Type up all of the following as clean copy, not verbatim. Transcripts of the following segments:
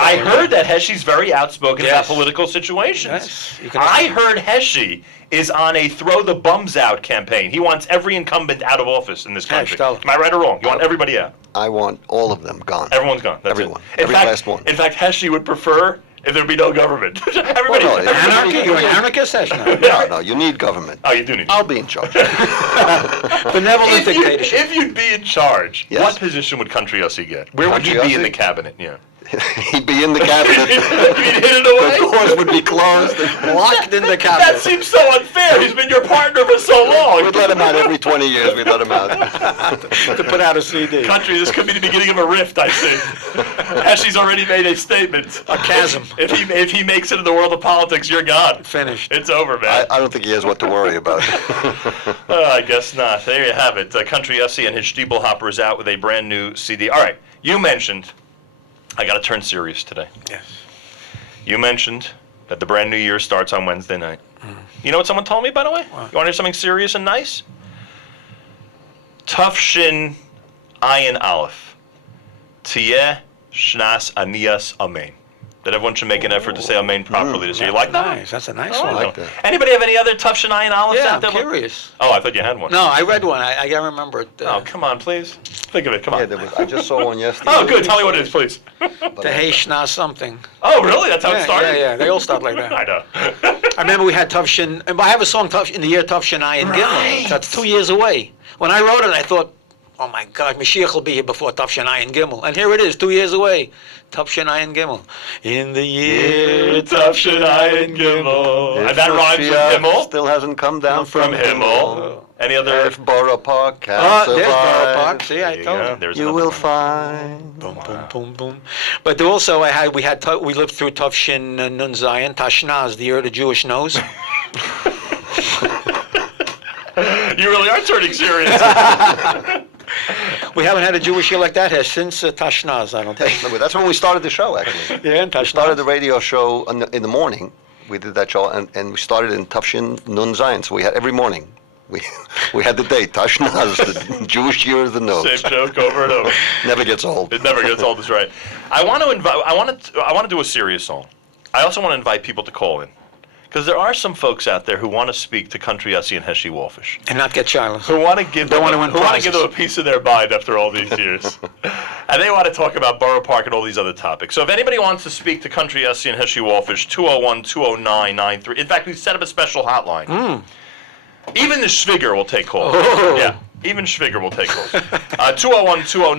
I heard that Heshy's very outspoken about political situations. Yes. I heard Heshy is on a throw the bums out campaign. He wants every incumbent out of office in this country. Am I right or wrong? You want everybody out? I want all of them gone. Everyone's gone. That's Everyone. It. Every last one. In fact, Heshy would prefer if there'd be no government. Everybody. Well, no, Anarchy? You're an anarchist, Heshy? No, you need government. Oh, you do need. I'll be in charge. Benevolent dictatorship. If you'd be in charge, Yes. what position would Country Yossi get? Where would Country he be in Yossi? the cabinet? Yeah. He'd be in the cabinet. You'd hit it away? The doors would be closed. Locked in the That cabinet. seems so unfair. He's been your partner for so long. We'd let him out every 20 years. We'd let him out. To put out a CD. Country, this could be the beginning of a rift, I see. Heshy's already made a statement. A chasm. If he makes it in the world of politics, you're gone. Finished. It's over, man. I don't think he has what to worry about. I guess not. There you have it. Country Yossi and his Shteeble Hoppers out with a brand new CD. All right, you mentioned, I got to turn serious today. Yes. You mentioned that the brand new year starts on Wednesday night. You know what someone told me, by the way? What? You want to hear something serious and nice? Tuf Shin Ayin Aleph. Tiyeh Shnas Aniyas Amen. That everyone should make an effort to say Amen properly this year. You like that? Nice. That's a nice Oh, one. I like that. Anybody have any other Tuf Shin Ayin Alephs Yeah, out I'm there? curious. Oh, I thought you had one. No, I read one. I gotta remember it. Oh, come on, please. Think of it. Come on. Yeah, I just saw one yesterday. Oh, good. Tell me what it is, please. The Heshna something. Oh, really? That's how it Yeah, started? yeah. They all start like that. I know. I remember we had Tufshin, and I have a song in the year Tufshin Ayin Right. Gimel. That's 2 years away. When I wrote it, I thought, oh my God, Mashiach will be here before Tufshin Ayin Gimel. And here it is, 2 years away. Tufshin Ayin Gimel. In the year Tufshin Ayin Gimel. And that rhymes with Mashiach Himmel. Still hasn't come down From Himmel. Any other? If Borough Park can there's survive, Borough Park. See, I There you told go. you. There's you another will one. find. Boom, boom, boom, boom. But also, we lived through Tufshin Nun Zayin, Tashnaz, the year the Jewish knows. You really are turning serious. We haven't had a Jewish year like that here since Tashnaz, I don't think. That's when we started the show, actually. Yeah, and We Tashnaz. started the radio show in the morning. We did that show, and we started in Tufshin Nun Zayin. So we had every morning. We had the date, Tashnaz, the Jewish year of the nose. Same joke over and over. Never gets old. It never gets old. That's right. I want to do a serious song. I also want to invite people to call in, because there are some folks out there who want to speak to Country Yossi and Heshy Walfish, And not get childless. who want to give Don't them, wanna win who want to give them a prizes. piece of their mind after all these years, and they want to talk about Borough Park and all these other topics. So if anybody wants to speak to Country Yossi and Heshy Walfish, 201-209-93. In fact, we set up a special hotline. Even the Schwiger will take calls. Oh. Yeah. Even Schwiger will take calls.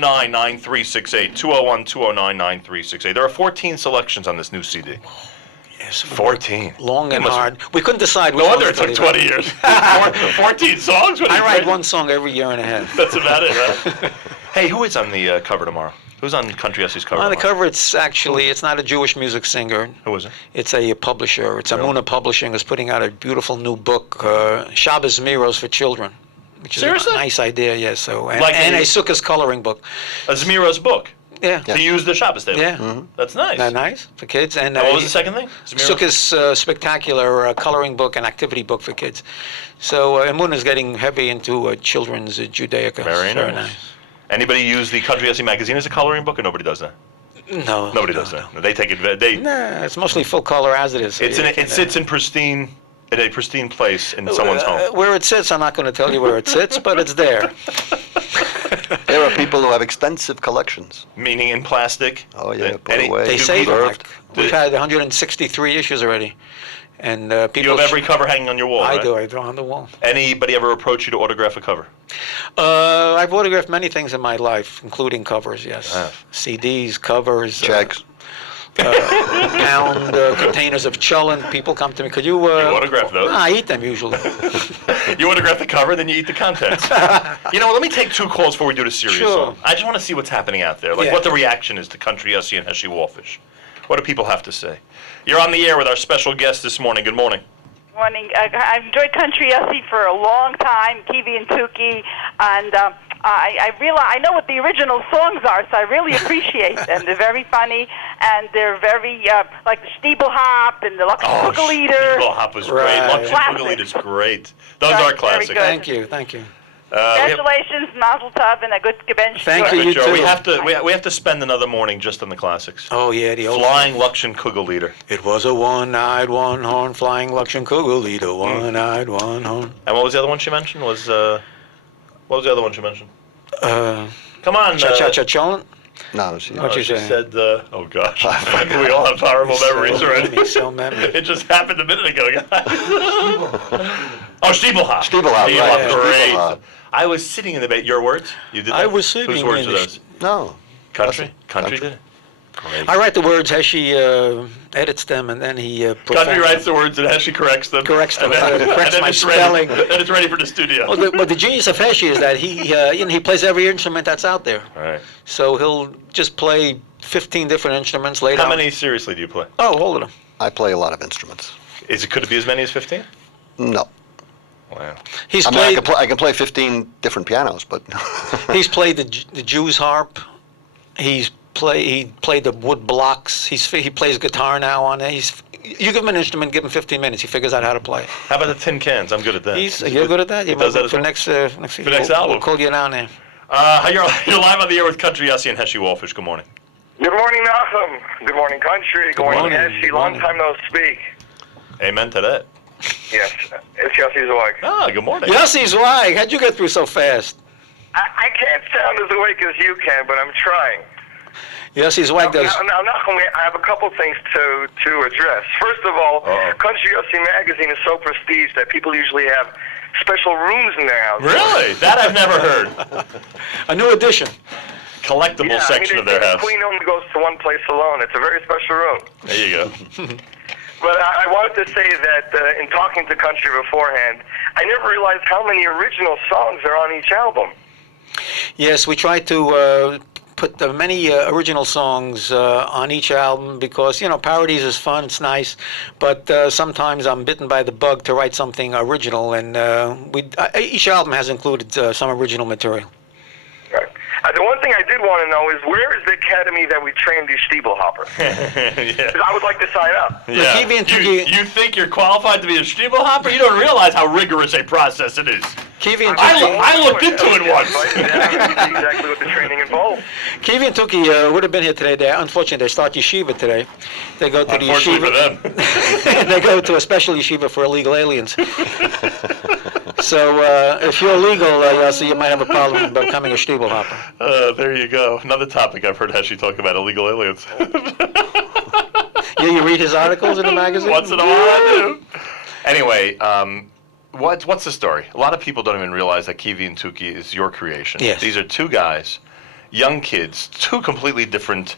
201-209-9368. 201-209-9368. There are 14 selections on this new CD. Yes, 14. long and Must- hard. We couldn't decide which No wonder ones it to took leave 20 out. years. 14 songs? What are I you write crazy? one song every year and a half. That's about it, right? Hey, who is on the cover tomorrow? Who's on Country Yossi's cover On the tomorrow? cover, it's not a Jewish music singer. Who is it? It's a publisher. It's Really? Amuna Publishing is putting out a beautiful new book, Shabbos Miros for Children, which is Seriously? a nice idea. Yes. So and, Like and a- a Sukkah's coloring book. A Zmiro's book. Yeah. To use the Shabbos table. Yeah. That's nice. Isn't that nice for kids? And And what was the second thing? Zmiro's? Sukkah's spectacular coloring book and activity book for kids. So Amuna is getting heavy into children's Judaica. Very It's nice. Anybody use the Country Yossi magazine as a coloring book, or nobody does that? No. Nobody does that. They take it. Nah, it's mostly full color as it is. So you It can, sits in a pristine place in someone's home. Where it sits, I'm not going to tell you where it sits, but it's there. There are people who have extensive collections. Meaning in plastic. Oh, yeah, put Any- away. They do save them. people- Like, we've had 163 issues already, and people. You have every cover hanging on your wall, I right? do. I draw on the wall. Anybody ever approach you to autograph a cover? I've autographed many things in my life, including covers. Yes, You have. CDs, covers, Checks. pound containers of cholent. People come to me. Could you? autograph those? I eat them usually. You autograph the cover, then you eat the contents. You know what? Let me take 2 calls before we do the serious Sure. song. I just want to see what's happening out there, like Yeah. what the reaction is to Country Yossi and Heshy Walfish. What do people have to say? You're on the air with our special guest this morning. Good morning. Morning. I've enjoyed Country Yossi for a long time, Kiwi and Tuki, and I realize I know what the original songs are, so I really appreciate them. They're very funny, and they're very like the Shteeble Hop and the Lux Boogaloo. Shteeble Hop was great. Right. Lunch and Classic. Boogaloo is great. Those Right, are very classics. good. Thank you. Thank you. Congratulations, Mazel Tov, and a good gebench. Thank you, you Joe, too. we have to spend another morning just on the classics. Oh, yeah, the old Flying Luxon Kugellieder. It was a one-eyed, one-horn, flying Luxon Kugellieder, one-eyed, one-horn. And what was the other one she mentioned? What was the other one she mentioned? Come on. Cha-cha-cha cholent? No, she, What you she say? said, oh gosh, we all have horrible memories already. So memory. It just happened a minute ago, guys. Oh, Shteeble Hop. Shteeble Hop, right, Great. Shteeble Hop. I was sitting in the debate. Your words? You did that? I was sitting Whose words in are the those? no. Country? Country did it? Great. I write the words, Heshy edits them, and then he Country writes the words and Heshy corrects them. Corrects them, And then, corrects and then my it's spelling. Ready, and it's ready for the studio. Well, the genius of Heshy is that he plays every instrument that's out there. All right. So he'll just play 15 different instruments later. How many seriously do you play? Oh, all of them. I play a lot of instruments. Could it be as many as 15? No. Wow. He's I mean, played. I can play 15 different pianos, but He's played the Jew's harp. He played the wood blocks. He plays guitar now on it. You give him an instrument, give him 15 minutes. He figures out how to play. How about the tin cans? I'm good at that. You're good at that. He does that as for well? next next album. We'll call you down there. You're live on the air with Country Yossi and Heshy Walfish. Good morning. Good morning, Nachum. Good morning, Country. Good morning, morning. Heshy. Good Long morning. time no speak. Amen to that. Yes, it's Yossi's wife. Ah, good morning. Yossi's why? How'd you get through so fast? I can't sound as awake as you can, but I'm trying. Yossi's wife does. Now, Nachum, I have a couple things to address. First of all, Country Yossi magazine is so prestige that people usually have special rooms in their house. Really? That I've never heard. A new edition. Collectible section of their the house. Queen only goes to one place alone. It's a very special room. There you go. But I wanted to say that in talking to Country beforehand, I never realized how many original songs are on each album. Yes, we try to put the many original songs on each album because, parodies is fun, it's nice, but sometimes I'm bitten by the bug to write something original, and each album has included some original material. Right. The one thing I did want to know is where is the academy that we train these Shteeble Hoppers? Yeah. 'Cause I would like to sign up. Yeah. TV and Tuki- You think you're qualified to be a Shteeble Hopper? You don't realize how rigorous a process it is. Kiwi and I looked into it once. Exactly what the training involves. Kiwi and Tuki would have been here today. Unfortunately, they start yeshiva today. They go to the Unfortunately yeshiva. for them. They go to a special yeshiva for illegal aliens. So if you're illegal, Yossi, you might have a problem becoming a Shteeble Hopper. There you go. Another topic I've heard Heshy talk about: illegal aliens. Yeah, you read his articles in the magazine? Once in a while, I do. Anyway, what's the story? A lot of people don't even realize that Kiwi and Tuki is your creation. Yes. These are two guys, young kids, two completely different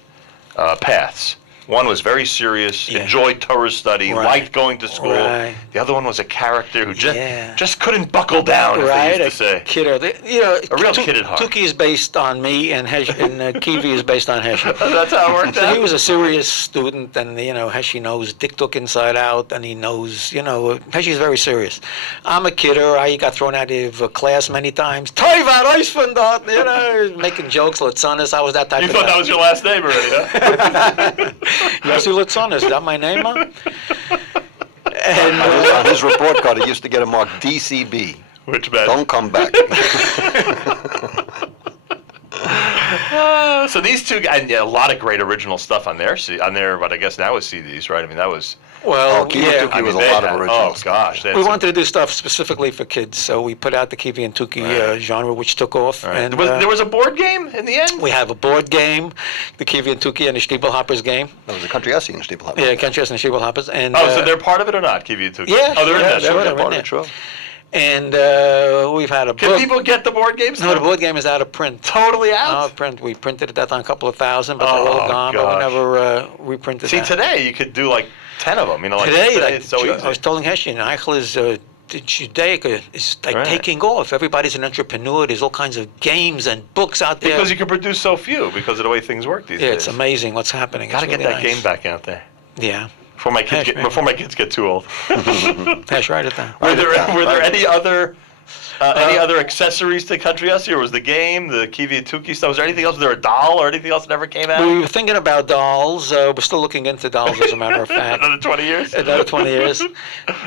paths. One was very serious, Yeah. enjoyed Torah study, Right. liked going to school. Right. The other one was a character who Yeah. just couldn't buckle down, as Right, they used to say. kidder. A real kid at heart. Tuki is based on me, and Kiwi is based on Heshy. That's how it worked So out. he was a serious student, and Heshy knows Dick Took inside out, and he knows, Heshy's very serious. I'm a kidder. I got thrown out of class many times. Toivat Eisfundot, making jokes. Latzonis. I was that type You of thought guy. that was your last name already, huh? Yossi Latzonis. Is that my name, huh? And on his report card, he used to get a mark DCB. Which meant? Don't come back. So these two guys, a lot of great original stuff on their, what I guess now is CDs, right? I mean, that was. well, Kiwi yeah. Tuki was a they lot had- of original Oh gosh, they had We some- wanted to do stuff specifically for kids, so we put out the Kiwi and Tuki genre, which took off. Right. And there was a board game in the end. we have a board game, the Kiwi and Tuki and the Shteeble Hoppers game. That was a Country Yossi and Shteeble Hoppers. Yeah, Country Yossi and Shteeble Hoppers. And, So they're part of it or not? Kiwi and Tuki? Yeah, Oh, they're in yeah, that they're show. in They're it. part Part of of the show. and we've had a Can book. people get the board games? No, now? the board game is out of print. Totally Out out. of print. We printed that on a couple of thousand, but they're all Oh, gone. gosh. But we never reprinted See, that. today you could do like 10 of them. Today, it's so easy. I was telling Heshy, Eichler's Judaica is like Right. taking off. Everybody's an entrepreneur. There's all kinds of games and books out there. Because you can produce so few because of the way things work these yeah, days. it's amazing what's happening. Got to It's get really that nice. game back out there Yeah. before my kids Heck, man. before my kids get too old. Hesh, write it down. Were there any other Uh, accessories to Country Yossi, or was the game, the Kiwi and Tuki stuff? Was there anything else? Was there a doll or anything else that never came out? We were thinking about dolls. We're still looking into dolls, as a matter of fact. Another 20 years? Another 20 years.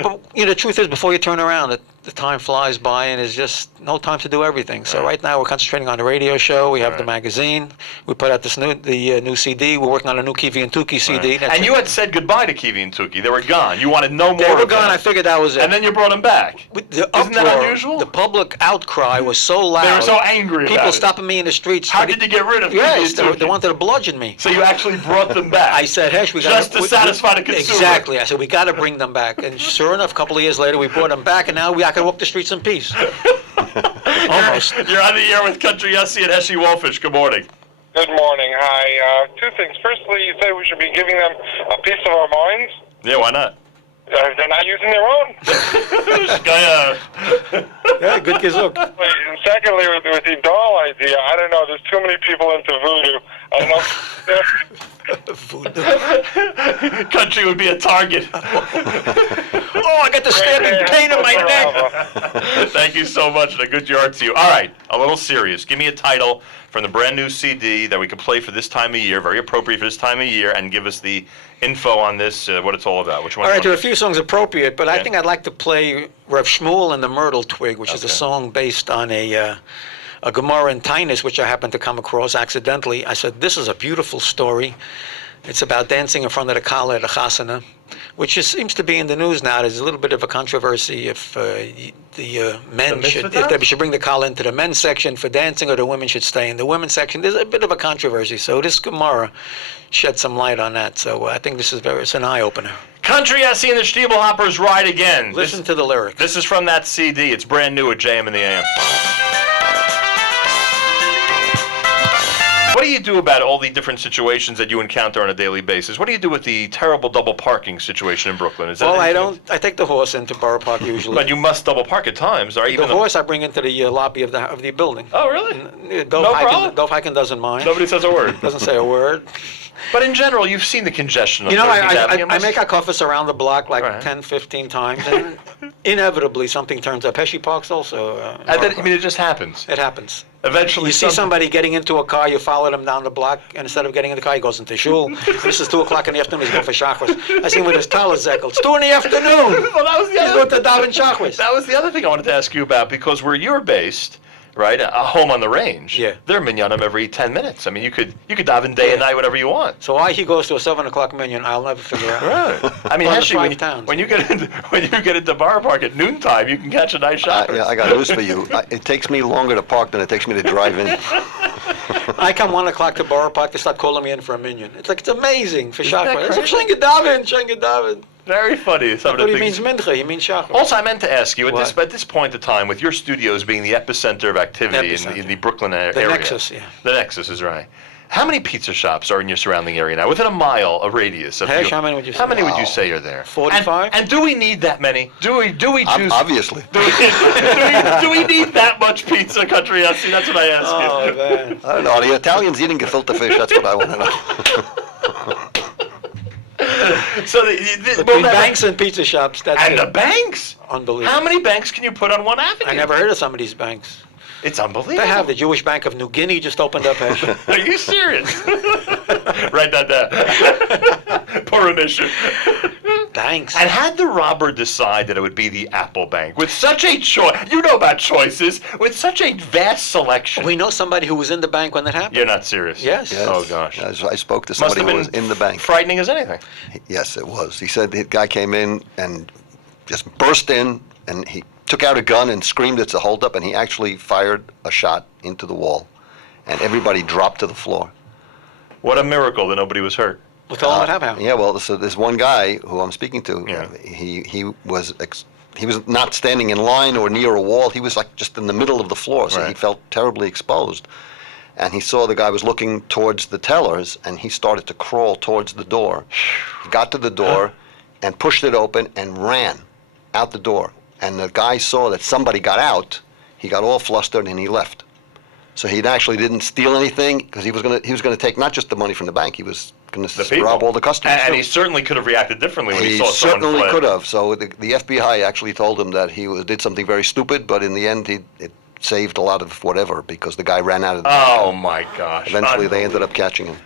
But the truth is, before you turn around, the time flies by and there's just no time to do everything. So right now we're concentrating on the radio show. We have the magazine. We put out this new CD. We're working on a new Kiwi and Tuki CD. Right. And you had said goodbye to Kiwi and Tuki. They were gone. You wanted no more. They were of gone. them. I figured that was it. And then you brought them back. The Isn't that uproar, unusual? the public outcry was so loud. They were so angry People about it. stopping me in the streets. How did you get rid of Kiwi Yes, and Tuki? they wanted to bludgeon me. So you actually brought them back. I said, Hesh, we got just to satisfy the consumer. Exactly. I said, we got to bring them back. And sure enough, a couple of years later, we brought them back, and now I can walk the streets in peace. Almost. You're on the air with Country Yossi and Heshy Walfish. Good morning. Good morning. Hi. Two things. Firstly, you say we should be giving them a piece of our minds. Yeah, why not? They're not using their own. Yeah, good kizuk. And secondly, with the doll idea, I don't know. There's too many people into voodoo. I don't know. Country would be a target. Oh, I got the stabbing pain in my neck. Thank you so much, and a good yard to you. All right, a little serious. Give me a title from the brand new CD that we can play for this time of year, very appropriate for this time of year, and give us the info on this, what it's all about. Which one? All right, there are a few songs appropriate, but I Yeah. think I'd like to play Rev Shmuel and the Myrtle Twig, which is a Okay. song based on a Gemara in Tainus, which I happened to come across accidentally. I said, this is a beautiful story. It's about dancing in front of the Kala at a chasana, which seems to be in the news now. There's a little bit of a controversy if the men mitzvah if they dance? should bring the Kala into the men's section for dancing, or the women should stay in the women's section. There's a bit of a controversy. So this Gemara shed some light on that. So I think it's an eye-opener. Country Yossi and the Shteeble Hoppers ride again. Listen to the lyrics. This is from that CD. It's brand new at JM in the AM. What do you do about all the different situations that you encounter on a daily basis? What do you do with the terrible double parking situation in Brooklyn? Is that Well, anything- I take the horse into Borough Park usually. But you must double park at times, or The even horse I bring into the lobby of the building. Oh, really? Dov No Hiken, problem? Dov Hiken doesn't mind. Nobody says a word. Doesn't say a word. But in general, you've seen the congestion. You know, I I make our coffers around the block like Right. 10, 15 times, and inevitably something turns up. Heshy Park's also. it just happens. It happens. Eventually, You see something- somebody getting into a car, you follow them down the block, and instead of getting in the car, he goes into shul. This is 2 o'clock in the afternoon, he's going for shachris. I see him with his talis zekel. It's 2 in the afternoon. Well, that was the He's other going to daven shachris. That was the other thing I wanted to ask you about, because where you're based, right, a home on the range, Yeah. they're minyanim every 10 minutes. I mean, you could daven day and night, whatever you want. So why he goes to a 7 o'clock minion, I'll never figure out. Right. I mean, One of actually, 5 towns. when you get into Borough Park at noontime, you can catch a nice shot. Yeah, I got news for you. It takes me longer to park than it takes me to drive in. I come 1 o'clock to Borough Park, they start calling me in for a minion. It's amazing for that shachris. crazy? Shenga daven. Very funny. Some What of do the you mean things. mincha? He means shachris. Also, I meant to ask you, What? at this point in time, with your studios being the epicenter of activity Epicenter. in the Brooklyn area. The nexus, yeah. The nexus is right. How many pizza shops are in your surrounding area now? Within a mile, a radius of Hesh, you? how many would you say? How many would you Wow. say are there? 45? And do we need that many? Do we choose? Obviously. Do we need that much pizza, Country Yossi? That's what I ask Oh, you. man. I don't know. Are the Italians eating gefilte fish? That's what I want to know. So Between banks and pizza shops, that's and it. the banks. Unbelievable. How many banks can you put on one avenue? I never heard of some of these banks. It's unbelievable. They have the Jewish Bank of New Guinea just opened up. Hesh. Are you serious? Write that down. Poor omission. Banks. And had the robber decide that it would be the Apple Bank, with such a choice, you know about choices, with such a vast selection. We know somebody who was in the bank when that happened. You're not serious. Yes. Yes. Oh, gosh. Yes, I spoke to Must somebody have who been was in the bank. frightening as anything. Yes, it was. He said the guy came in and just burst in, and he took out a gun and screamed it's a holdup, and he actually fired a shot into the wall, and everybody dropped to the floor. What a miracle that nobody was hurt. Well, tell them what happened. Yeah, well, so there's one guy who I'm speaking to. Yeah. He was not standing in line or near a wall. He was like just in the middle of the floor, so he Right. felt terribly exposed. And he saw the guy was looking towards the tellers, and he started to crawl towards the door. He got to the door and pushed it open and ran out the door. And the guy saw that somebody got out. He got all flustered and he left. So he actually didn't steal anything, because he was gonna take not just the money from the bank. He was going The to people. rob all the customers. And too. he certainly could have reacted differently when he He saw someone certainly fled. could have. So the FBI actually told him that he did something very stupid, but in the end, it saved a lot of whatever, because the guy ran out of the Oh, my gosh. Eventually, they ended up catching him.